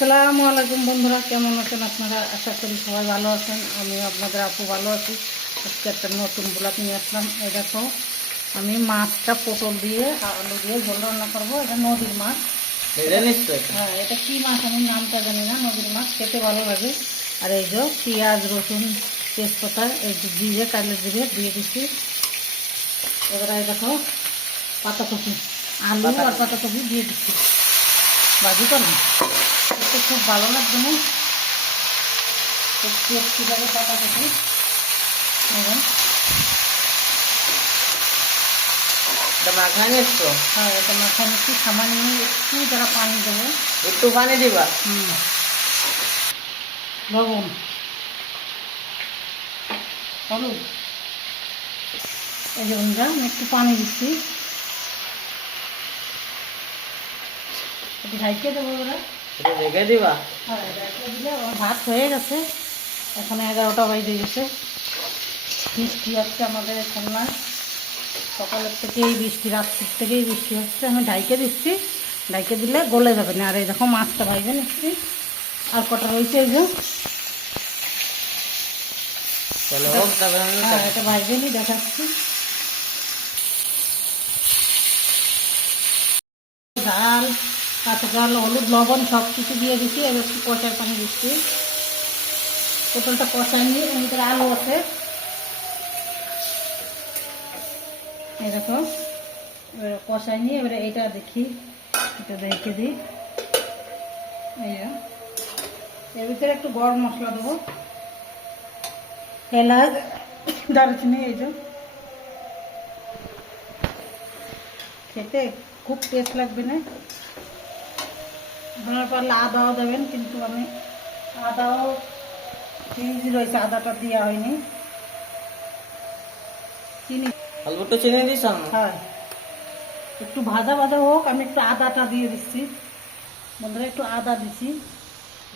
আসসালামু আলাইকুম বন্ধুরা, কেমন আছেন আপনারা? আশা করি সবাই ভালো আছেন। আমি আপনাদের আপু ভালো আছি। আজকে একটা নতুন ব্লগ নিয়ে আসলাম। এই দেখো, আমি মাছটা পটল দিয়ে আলু দিয়ে ঝোল রান্না করবো। এটা নদীর মাছ। হ্যাঁ, এটা কি মাছ আমি নামটা জানি না। নদীর মাছ খেতে ভালো লাগে। আর এই যে পেঁয়াজ রসুন তেজপাতা এই জিরে কালো জিরে দিয়ে দিচ্ছি। এবার এই দেখো পাতাকপি আলু আর পাতাকপি দিয়ে দিচ্ছি। ভাজি করবো, এটা খুব ভালো লাগবে না? একটু একটু করে পাতাকপি এবং মাখানে একটু, হ্যাঁ, এটা মাখানো একটু সামান্য একটু যারা পানি দেবো। একটু পানি দিবা। লবণ হলুদ এই যে বন্ধুরা, আমি একটু পানি দিচ্ছি। একটু ঢাইকে দেবো ওরা। এটা রেখে দিবা। হ্যাঁ, ঢাইকে দিলে আমার ভাত হয়ে গেছে। এখন 11টা বাজে গেছে। বৃষ্টি হচ্ছে আমাদের এখন না, সকালের থেকেই বৃষ্টি, রাত্রির থেকেই বৃষ্টি হচ্ছে। আমি ঢাইকে দিচ্ছি, ঢাইকে দিলে গলে যাবে না। আর এই দেখো মাছটা ভাইবে নিচ্ছি। আর কটা রয়েছে এই যে, হ্যাঁ এটা ভাইবে নি দেখাচ্ছি। ঝাল কাঁচা ঝাল হলুদ লবণ সব কিছু দিয়ে দিচ্ছি। এবার একটু কষায় পানি দিচ্ছি। পটলটা কষায় নিয়ে এর ভিতরে আলু আছে। এই দেখো, এবার কষায় নিয়ে এবারে এইটা দেখি, এটা দেখে দিই। এই যে এর ভিতরে একটু গরম মশলা দেবো, এলাচ দারুচিনি। এই যে খেতে খুব টেস্ট লাগবে না? আপনার পারলে আদাও দেবেন, কিন্তু আমি আদাও চিনি রয়েছে, আদাটা দেওয়া হয়নি। চিনি অল্প একটু চিনি দিস। হ্যাঁ, একটু ভাজা ভাজা হোক, আমি একটু আদাটা দিয়ে দিচ্ছি। বন্ধুরা একটু আদা দিচ্ছি,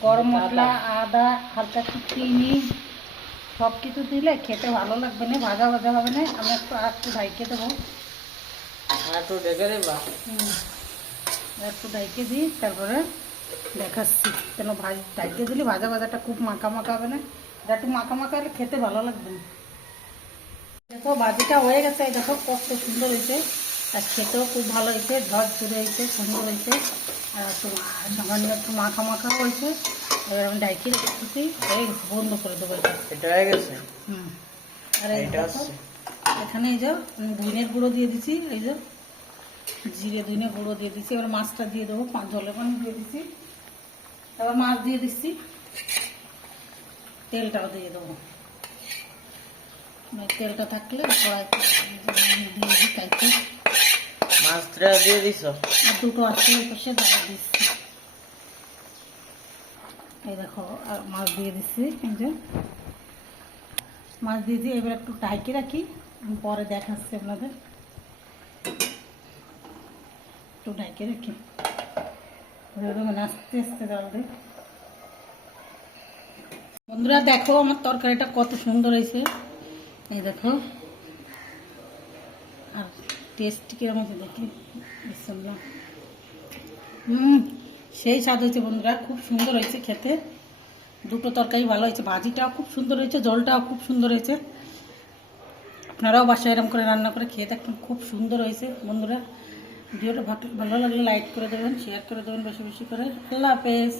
গরম মশলা আদা হালকা একটু চিনি সব কিছু দিলে খেতে ভালো লাগবে না, ভাজা ভাজা হবে না। আমি একটু ঢাইকে দেবো। একটু রেখে দিবা। একটু ঢাইকে দিই, তারপরে দেখাচ্ছি। কেন ঢাইকে দিলে ভাজা ভাজাটা খুব মাখা মাখা হবে না। এটা একটু মাখা মাখা হলে খেতে ভালো লাগবে না। দেখো ভাজিটা হয়ে গেছে। এই দেখো কত সুন্দর হয়েছে, আর খেতেও খুব ভালো হয়েছে, ঝড় ঝরে হয়েছে, সুন্দর হয়েছে। আর একটু সামান্য একটু মাখা মাখা হয়েছে। এবার আমি ডাইকে রেখেছি, হয়ে গেছে, বন্ধ করে দেবো এটা। এটা হয়ে গেছে। আর এই দেখো এখানে এই যে ধনিয়ার গুঁড়ো দিয়ে দিচ্ছি, এই যে জিরে ধনিয়া গুঁড়ো দিয়ে দিচ্ছি। এবার মাছটা দিয়ে দেবো, জলের পানি দিয়ে দিচ্ছি। এবার মাছ দিয়ে দিচ্ছি, তেলটাও দিয়ে দেবো। তেলটা থাকলে দিয়ে দিই খাইতে। মাছটা দিয়ে দিছ, আর দুটো আছে পাশে দাঁড়া দিচ্ছি। এই দেখো আর মাছ দিয়ে দিচ্ছি। এই যে মাছ দিয়ে দিয়ে এবার একটু ঢাইকে রাখি, আমি পরে দেখাচ্ছি আপনাদের। একটু ঢাইকে রাখি, মানে আস্তে আস্তে জল দিই। বন্ধুরা দেখো আমার তরকারিটা কত সুন্দর হয়েছে। এই দেখো, আর টেস্ট কিরকম হয়েছে দেখি। বিসমিল্লাহ। সেই স্বাদ হয়েছে বন্ধুরা, খুব সুন্দর হয়েছে খেতে। দুটো তরকারি ভালো হয়েছে, ভাজিটাও খুব সুন্দর হয়েছে, জলটাও খুব সুন্দর হয়েছে। আপনারাও বাসায় এরকম করে রান্না করে খেয়ে দেখবেন, খুব সুন্দর হয়েছে। বন্ধুরা ভিডিওটা ভালো লাগলে লাইক করে দেবেন, শেয়ার করে দেবেন বেশি বেশি করে। আল্লাহ হাফেজ।